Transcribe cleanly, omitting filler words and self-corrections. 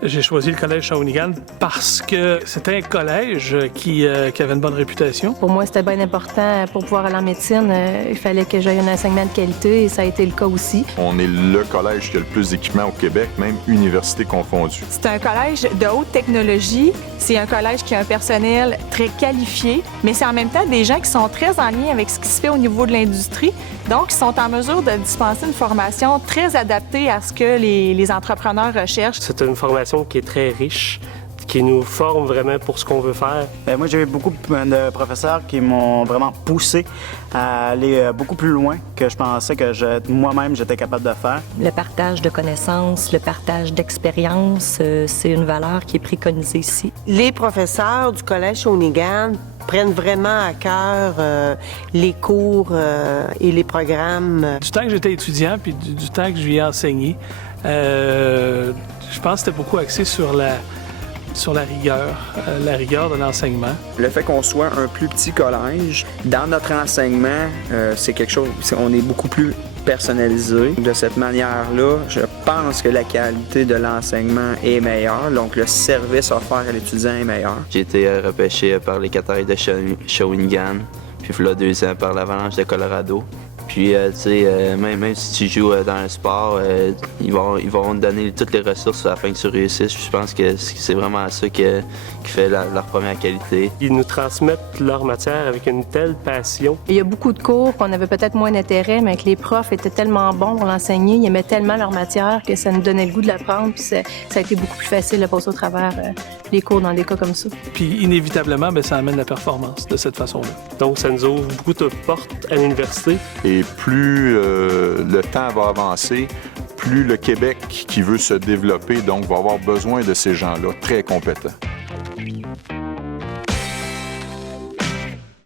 J'ai choisi le collège Shawinigan parce que c'était un collège qui avait une bonne réputation. Pour moi, c'était bien important. Pour pouvoir aller en médecine, il fallait que j'aie un enseignement de qualité et ça a été le cas aussi. On est le collège qui a le plus d'équipements au Québec, même université confondue. C'est un collège de haute technologie. C'est un collège qui a un personnel très qualifié, mais c'est en même temps des gens qui sont très en lien avec ce qui se fait au niveau de l'industrie. Donc, ils sont en mesure de dispenser une formation très adaptée à ce que les entrepreneurs recherchent. C'est une formation qui est très riche, qui nous forme vraiment pour ce qu'on veut faire. Moi, j'ai eu beaucoup de professeurs qui m'ont vraiment poussé à aller beaucoup plus loin que je pensais que moi-même j'étais capable de faire. Le partage de connaissances, le partage d'expériences, c'est une valeur qui est préconisée ici. Les professeurs du Collège Shawinigan prennent vraiment à cœur les cours et les programmes. Du temps que j'étais étudiant puis du temps que je lui ai enseigné, je pense que c'était beaucoup axé sur la rigueur de l'enseignement. Le fait qu'on soit un plus petit collège, dans notre enseignement, c'est quelque chose, on est beaucoup plus personnalisé. De cette manière-là, je pense que la qualité de l'enseignement est meilleure, donc le service offert à l'étudiant est meilleur. J'ai été repêché par les Cataractes de Shawinigan, puis là 2 ans par l'Avalanche de Colorado. Puis, tu sais, même si tu joues dans le sport, ils vont te donner toutes les ressources afin que tu réussisses. Je pense que c'est vraiment ça qui fait leur première qualité. Ils nous transmettent leur matière avec une telle passion. Il y a beaucoup de cours qu'on avait peut-être moins d'intérêt, mais que les profs étaient tellement bons pour l'enseigner, ils aimaient tellement leur matière que ça nous donnait le goût de l'apprendre. Puis ça a été beaucoup plus facile de passer au travers les cours dans des cas comme ça. Puis inévitablement, ça amène la performance de cette façon-là. Donc, ça nous ouvre beaucoup de portes à l'université. Et plus le temps va avancer, plus le Québec qui veut se développer, donc, va avoir besoin de ces gens-là très compétents.